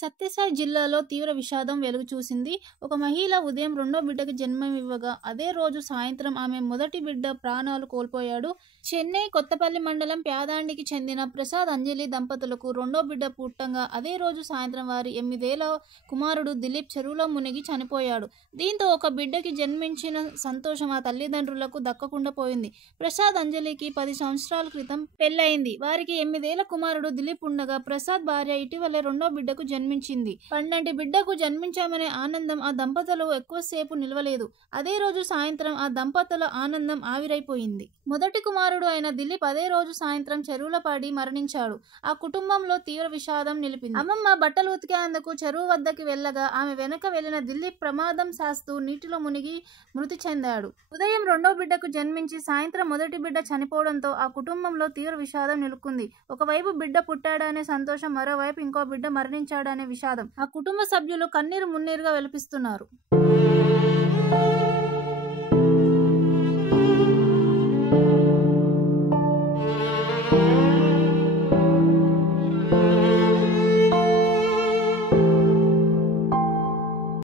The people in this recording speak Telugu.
సత్యసాయి జిల్లాలో తీవ్ర విషాదం వెలుగు చూసింది. ఒక మహిళ ఉదయం రెండో బిడ్డకి జన్మమివ్వగా అదే రోజు సాయంత్రం ఆమె మొదటి బిడ్డ ప్రాణాలు కోల్పోయాడు. చెన్నై కొత్తపల్లి మండలం ప్యాదాండికి చెందిన ప్రసాద్ అంజలి దంపతులకు రెండో బిడ్డ పుట్టంగా అదే రోజు సాయంత్రం వారి 8 ఏళ్ల కుమారుడు దిలీప్ చెరువులో మునిగి చనిపోయాడు. దీంతో ఒక బిడ్డకి జన్మించిన సంతోషం ఆ తల్లిదండ్రులకు దక్కకుండా పోయింది. ప్రసాద్ అంజలికి 10 సంవత్సరాల క్రితం పెళ్లయింది. వారికి 8 ఏళ్ల కుమారుడు దిలీప్ ఉండగా ప్రసాద్ భార్య ఇటీవలే రెండో బిడ్డకు జన్మించింది. పండంటి బిడ్డకు జన్మించామనే ఆనందం ఆ దంపతులు ఎక్కువసేపు నిలవలేదు. అదే రోజు సాయంత్రం ఆ దంపతుల ఆనందం ఆవిరైపోయింది. మొదటి కుమారుడు అయిన దిలీప్ అదే రోజు సాయంత్రం చెరువులో పడి మరణించాడు. ఆ కుటుంబంలో తీవ్ర విషాదం నిలిపింది. అమ్మమ్మ బట్టలు ఉతికేందుకు చెరువు వద్దకి వెళ్లగా ఆమె వెనక వెళ్లిన దిలీప్ ప్రమాదం శాస్తూ నీటిలో మునిగి మృతి చెందాడు. ఉదయం రెండో బిడ్డకు జన్మించి సాయంత్రం మొదటి బిడ్డ చనిపోవడంతో ఆ కుటుంబంలో తీవ్ర విషాదం నిలుక్కుంది. ఒకవైపు బిడ్డ పుట్టాడనే సంతోషం, మరోవైపు ఇంకో బిడ్డ మరణించాడనే విషాదం. ఆ కుటుంబ సభ్యులు కన్నీరు మున్నీరుగా వెలిపిస్తున్నారు.